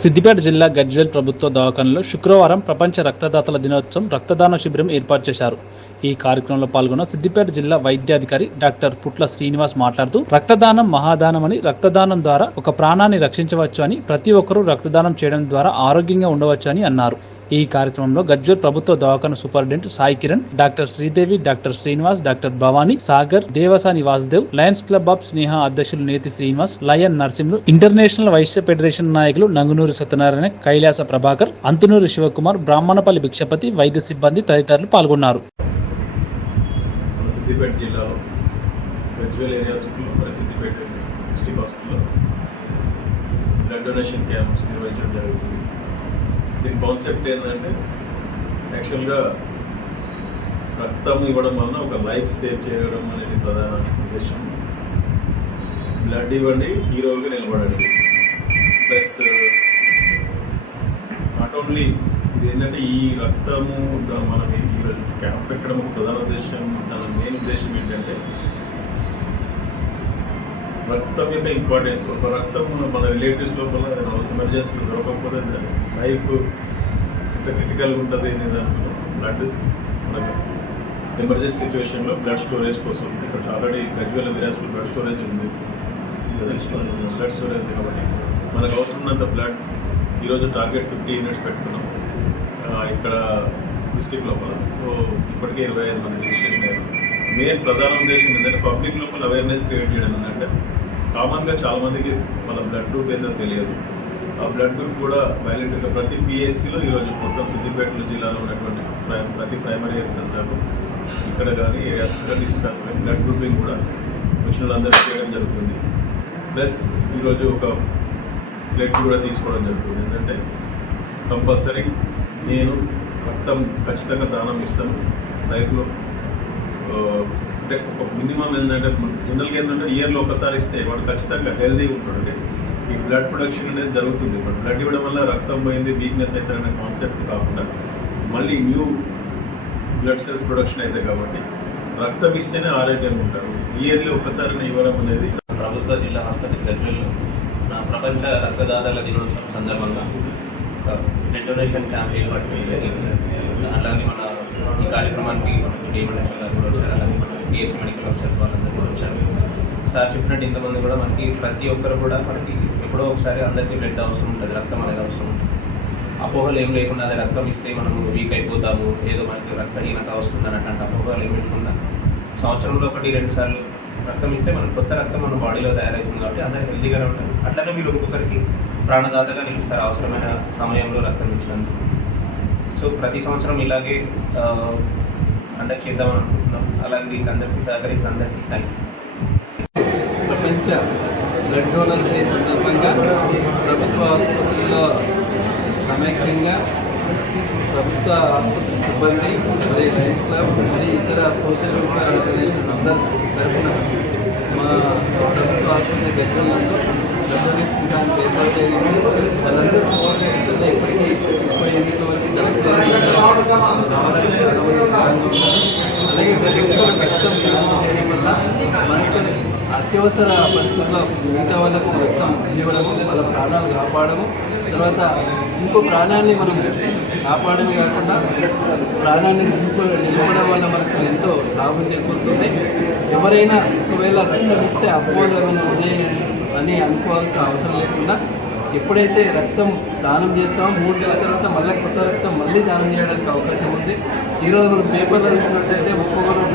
సిద్దిపేట జిల్లా గజ్వేల్ ప్రభుత్వ దవాఖానలో శుక్రవారం ప్రపంచ రక్తదాతల దినోత్సవం రక్తదాన శిబిరం ఏర్పాటు చేశారు. ఈ కార్యక్రమంలో పాల్గొన్న సిద్దిపేట జిల్లా వైద్యాధికారి డాక్టర్ పుట్ల శ్రీనివాస్ మాట్లాడుతూ రక్తదానం మహాదానమని రక్తదానం ద్వారా ఒక ప్రాణాన్ని రక్షించవచ్చు అని ప్రతి ఒక్కరూ రక్తదానం చేయడం ద్వారా ఆరోగ్యంగా ఉండవచ్చు అని అన్నారు. ఈ కార్యక్రమంలో గజ్జూర్ ప్రభుత్వ దవాఖాన superintendent Sai Kiran doctor Sridevi doctor Srinivas doctor Bhavani Sagar Devasani Vasudev Lions Club of Sneha అధ్యక్షులు Neti Srinivas Lion Narsimhulu International Vaishya Federation నాయకులు నంగునూరు సత్యనారాయణ కైలాస ప్రభాకర్ అంతునూరు శివకుమార్ బ్రాహ్మణపల్లి భిక్షపతి వైద్య సిబ్బంది తదితరులు పాల్గొన్నారు. సిద్దిపేట జిల్లాలో గజ్వేల్ ఏరియా మరి సిద్దిపేట డిస్టిక్ హాస్పిటల్లో బ్లడ్ డొనేషన్ క్యాంప్స్ నిర్వహించడం జరుగుతుంది. దీని కాన్సెప్ట్ ఏంటంటే యాక్చువల్గా రక్తం ఇవ్వడం వలన ఒక లైఫ్ సేవ్ చేయడం అనేది ప్రధాన ఉద్దేశం. బ్లడ్ ఇవ్వండి హీరోగా నిలబడండి. ప్లస్ నాట్ ఓన్లీ ఇది ఏంటంటే ఈ రక్తము మనం ఈరోజు క్యాంప్ పెట్టడం ఒక ప్రధాన ఉద్దేశం. దాని మెయిన్ ఉద్దేశం ఏంటంటే రక్తం యొక్క ఇంపార్టెన్స్ ఒక రక్తం మన రిలేటివ్స్ లోపల ఎమర్జెన్సీ దొరకకపోతే లైఫ్ ఎంత క్రిటికల్గా ఉంటుంది అనే దాంట్లో బ్లడ్ మనకు ఎమర్జెన్సీ సిచ్యువేషన్లో బ్లడ్ స్టోరేజ్ కోసం ఇక్కడ already Gajwel Virajpur blood storage ఉంది. బ్లడ్ స్టోరేజ్ ఉంది కాబట్టి మనకు అవసరమైనంత బ్లడ్ ఈరోజు టార్గెట్ ఫిఫ్టీ యూనిట్స్ పెట్టుకున్నాం. ఇక్కడ డిస్టిక్ లోపల. సో ఇప్పటికే ఇరవై ఐదు మంది రిజిస్ట్రేషన్ అయ్యారు. మెయిన్ ప్రధాన ఉద్దేశం ఏంటంటే పబ్లిక్ లోపల అవేర్నెస్ క్రియేట్ చేయడం ఏంటంటే కామన్గా చాలా మందికి మన బ్లడ్ గ్రూప్ ఏదో తెలియదు. ఆ బ్లడ్ గ్రూప్ కూడా వైలెంట్గా ప్రతి పిఎస్సిలో ఈరోజు మొత్తం సిద్దిపేట జిల్లాలో ఉన్నటువంటి ప్రతి ప్రైమరీ హెల్త్ సెంటర్లో ఇక్కడ కానీ డిస్ట్రిక్ట్ బ్లడ్ గ్రూపింగ్ కూడా వచ్చిన వాళ్ళందరూ చేయడం జరుగుతుంది. ప్లస్ ఈరోజు ఒక ప్లేట్ కూడా తీసుకోవడం జరుగుతుంది. ఏంటంటే కంపల్సరీ నేను రక్తం ఖచ్చితంగా దానం ఇస్తాను. లైఫ్లో అంటే ఒక మినిమం ఏంటంటే జనరల్గా ఏంటంటే ఇయర్లో ఒకసారి ఇస్తే వాడు ఖచ్చితంగా హెల్దీ ఉంటాడు. అంటే ఈ బ్లడ్ ప్రొడక్షన్ అనేది జరుగుతుంది. బట్ బ్లడ్ ఇవ్వడం వల్ల రక్తం పోయింది వీక్నెస్ అవుతారనే కాన్సెప్ట్ కాకుండా మళ్ళీ న్యూ బ్లడ్ సెల్స్ ప్రొడక్షన్ అవుతాయి కాబట్టి రక్తం ఇస్తేనే ఆరోగ్యంగా ఉంటారు. ఇయర్లీ ఒకసారి ఇవ్వడం అనేది ప్రభుత్వ జిల్లా హాస్పిటల్ గజ్వెల్లో నా ప్రపంచ రక్తదాతల దినోత్సవం సందర్భంగా ఒక డొనేషన్ క్యాంప్ ఏర్పాటు అలాగే మన ఈ కార్యక్రమానికి డిమండల్ గారు కూడా వచ్చారు అలాగే మన పిహెచ్ మెడికల్ ఆఫీసర్ వాళ్ళందరూ కూడా వచ్చారు. సార్ చెప్పినట్టు ఇంతమంది కూడా మనకి ప్రతి ఒక్కరు కూడా మనకి ఎప్పుడో ఒకసారి అందరికీ బ్లడ్ అవసరం ఉంటుంది రక్తం అనేది అవసరం ఉంటుంది. అపోహలు ఏం లేకుండా అదే రక్తం ఇస్తే మనము వీక్ అయిపోతాము ఏదో మనకి రక్తహీనత వస్తుంది అన్నట్టు అపోహలు ఏం పెట్టకుండా సంవత్సరంలో ఒకటి రెండు సార్లు రక్తం ఇస్తే మనం కొత్త రక్తం మన బాడీలో తయారవుతుంది కాబట్టి అందరూ హెల్తీగానే ఉంటారు. అట్లనే మీరు ఒక్కొక్కరికి ప్రాణదాతగా నిలుస్తారు అవసరమైన సమయంలో రక్తం ఇచ్చినందుకు. సో ప్రతి సంవత్సరం ఇలాగే కండక్ట్ చేద్దాం అనుకుంటున్నాం. అలాగే దీనికి అందరికీ సహకరించిన అందరికీ థ్యాంక్ ప్రపంచ బ్లడ్ డోనర్ డే సందర్భంగా ప్రభుత్వ ఆసుపత్రుల్లో సమైక్యంగా ప్రభుత్వ ఆసుపత్రి సిబ్బంది మరియు లయన్స్ క్లబ్ మరియు ఇతర సోషల్ వెల్ఫేర్ ఆర్గనైజేషన్ అందరూ తరఫున మా ప్రభుత్వ ఆసుపత్రి గెస్టులందు డొనేషన్ క్యాంప్ ఏర్పాటు జరిగింది వాళ్ళందరూ కోరుకుంటుంది ఇప్పటికీ ముప్పై ఎనిమిది వరకు కలెక్ట్ రావాలని చాలా మంది ఉత్సాహంగా ఉన్నారు. అలాగే ప్రతి ఒక్కరు రక్తం దానం చేయడం వల్ల మనకు అత్యవసర పరిస్థితుల్లో మిగతా వాళ్ళకు రక్తం ఇవ్వడము వాళ్ళ ప్రాణాలు కాపాడము తర్వాత ఇంకో ప్రాణాన్ని మనం కాపాడమే కాకుండా ప్రాణాన్ని నిలుపు నిలవడం వల్ల మనకు ఎంతో లాభం చేకూరుతుంది ఎవరైనా ఒకవేళ రక్తం ఇస్తే అపోలో ఉదయం అని అనుకోవాల్సిన అవసరం లేకుండా ఎప్పుడైతే రక్తం దానం చేస్తామో మూడు నెలల తర్వాత మళ్ళీ కొత్త రక్తం మళ్ళీ దానం చేయడానికి అవకాశం ఉంది. ఈరోజు మనం పేపర్లో చూసినట్టయితే ఒక్కొక్కరు